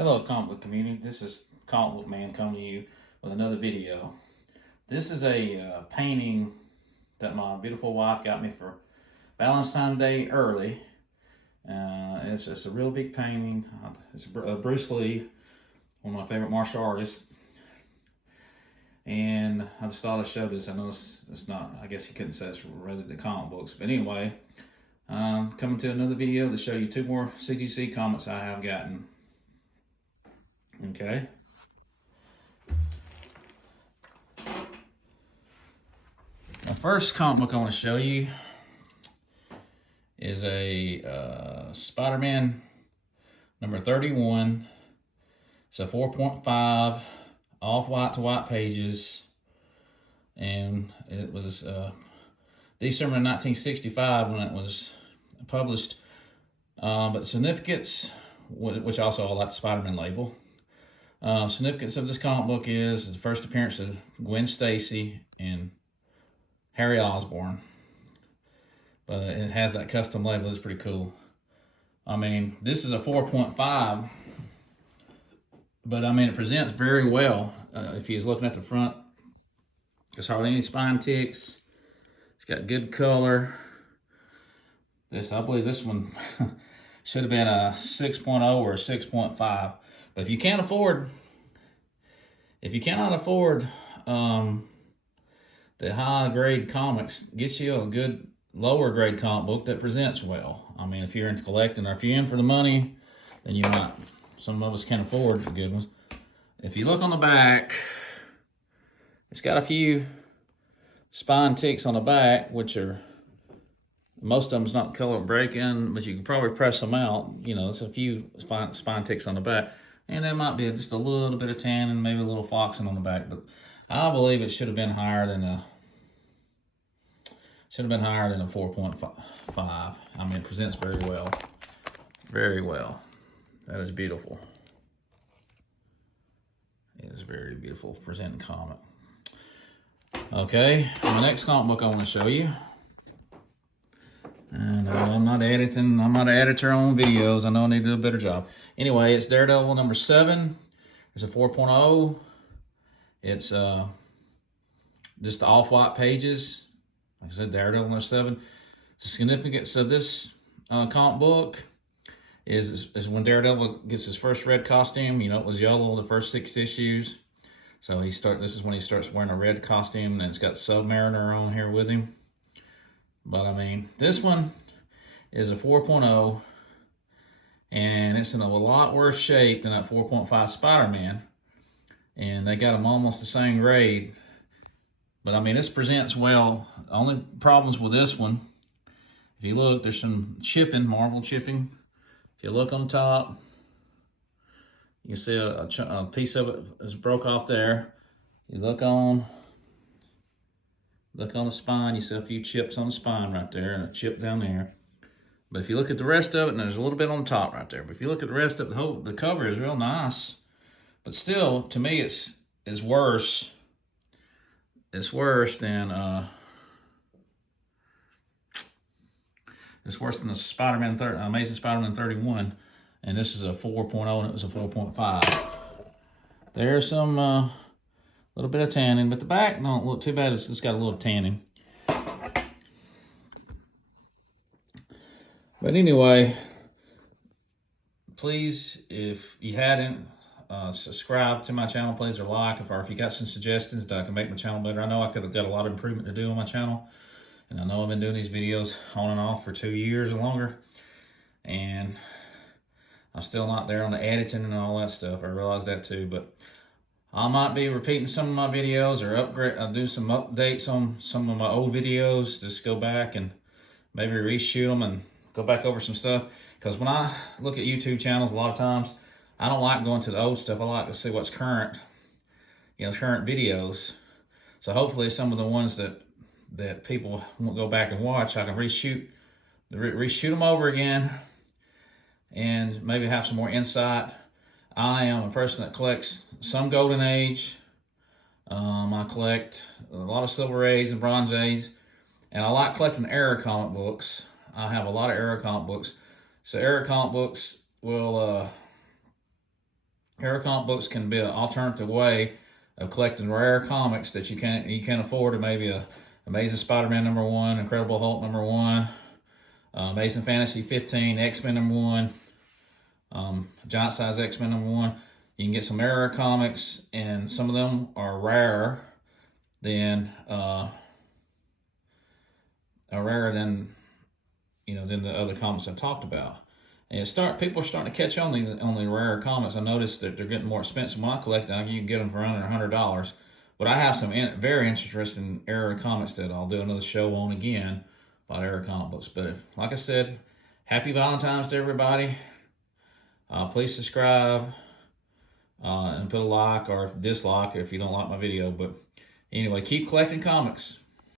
Hello, comic book community. This is Comic Book Man coming to you with another video. This is a painting that my beautiful wife got me for Valentine's Day early. It's a real big painting. It's Bruce Lee, one of my favorite martial artists. And I just thought I'd show this. I know it's not, I guess you couldn't say it's related to comic books. But anyway, coming to another video to show you two more CGC comics I have gotten. Okay. The first comic book I want to show you is a Spider-Man number 31. It's a 4.5 off-white to white pages, and it was December 1965 when it was published. But the significance, which also I like the Spider-Man label. Significance of this comic book is the first appearance of Gwen Stacy and Harry Osborn. But it has that custom label. It's pretty cool. I mean, this is a 4.5, but I mean, it presents very well. If you're looking at the front, there's hardly any spine ticks. It's got good color. I believe this one should have been a 6.0 or a 6.5. But if you cannot afford the high grade comics, get you a good lower grade comic book that presents well. I mean, if you're into collecting or if you're in for the money, then you might. Some of us can't afford the good ones. If you look on the back, it's got a few spine ticks on the back, which are, most of them's not color breaking, but you can probably press them out. You know, there's a few spine ticks on the back. And there might be just a little bit of tanning, maybe a little foxing on the back, but I believe it should have been higher than a 4.5. I mean, it presents very well. Very well. That is beautiful. It is a very beautiful presenting comic. Okay, my next comic book I want to show you. And I'm not an editor on videos. I know I need to do a better job. Anyway, it's Daredevil number 7. It's a 4.0. It's just off-white pages. Like I said, Daredevil number 7. The significance of this comic book is when Daredevil gets his first red costume. You know, it was yellow the first 6 issues. So this is when he starts wearing a red costume, and it's got Submariner on here with him. But I mean, this one is a 4.0, and it's in a lot worse shape than that 4.5 Spider-Man. And they got them almost the same grade. But I mean, this presents well. The only problems with this one, if you look, there's some chipping, Marvel chipping. If you look on the top, you can see a piece of it is broke off there. You look on the spine, you see a few chips on the spine right there and a chip down there. But if you look at the rest of it, and there's a little bit on the top right there. But if you look at the rest of it, the cover is real nice. But still, to me, it's worse. It's worse than the Amazing Spider-Man 31. And this is a 4.0, and it was a 4.5. There's some little bit of tanning, but the back don't look too bad. It's got a little tanning. But anyway, please, if you hadn't, subscribe to my channel, please, or like, or if you got some suggestions that I can make my channel better. I know I could have got a lot of improvement to do on my channel, and I know I've been doing these videos on and off for 2 years or longer, and I'm still not there on the editing and all that stuff. I realize that too, but I might be repeating some of my videos or I'll do some updates on some of my old videos. Just go back and maybe reshoot them and go back over some stuff. Because when I look at YouTube channels, a lot of times, I don't like going to the old stuff. I like to see what's current, current videos. So hopefully some of the ones that people won't go back and watch, I can reshoot them over again and maybe have some more insight. I am a person that collects some Golden Age. I collect a lot of Silver Age and Bronze Age. And I like collecting era comic books. I have a lot of era comic books. So era comic books will Era comic books can be an alternative way of collecting rare comics that you can't afford. Maybe a Amazing Spider-Man #1, Incredible Hulk #1, Amazing Fantasy 15, X-Men #1, Giant Size X-Men #1. You can get some rare comics, and some of them are rarer than than the other comics I talked about. And people are starting to catch on the rare comics. I noticed that they're getting more expensive. When I collect them, you can get them for under $100. But I have some very interesting era comics that I'll do another show on again about era comic books. But like I said, happy Valentine's to everybody. Please subscribe and put a like or dislike if you don't like my video. But anyway, keep collecting comics.